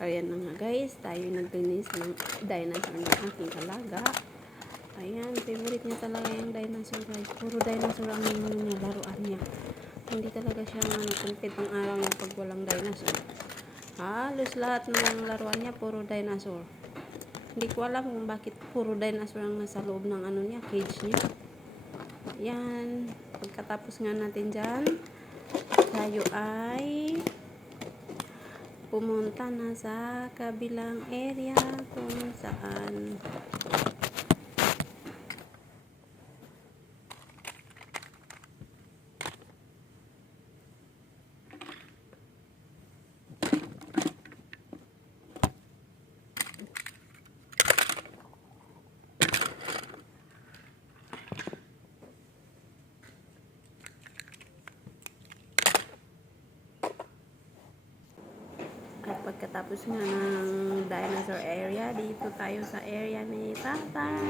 Ayan na nga guys, tayo naglinis ng dinosaur ng aking alaga. Ayan, favorite niya talaga yung dinosaur guys. Puro dinosaur ang niya, laruan niya. Hindi talaga siya content ng araw niya pag walang dinosaur. Halos lahat ng laruan niya, puro dinosaur. Hindi ko alam kung bakit puro dinosaur ang nasa loob ng niya, cage niya. Ayan, pagkatapos nga natin dyan, tayo ay pumunta na sa kabilang area kung saan at pagkatapos nga ng dinosaur area, dito tayo sa area ni Tatay.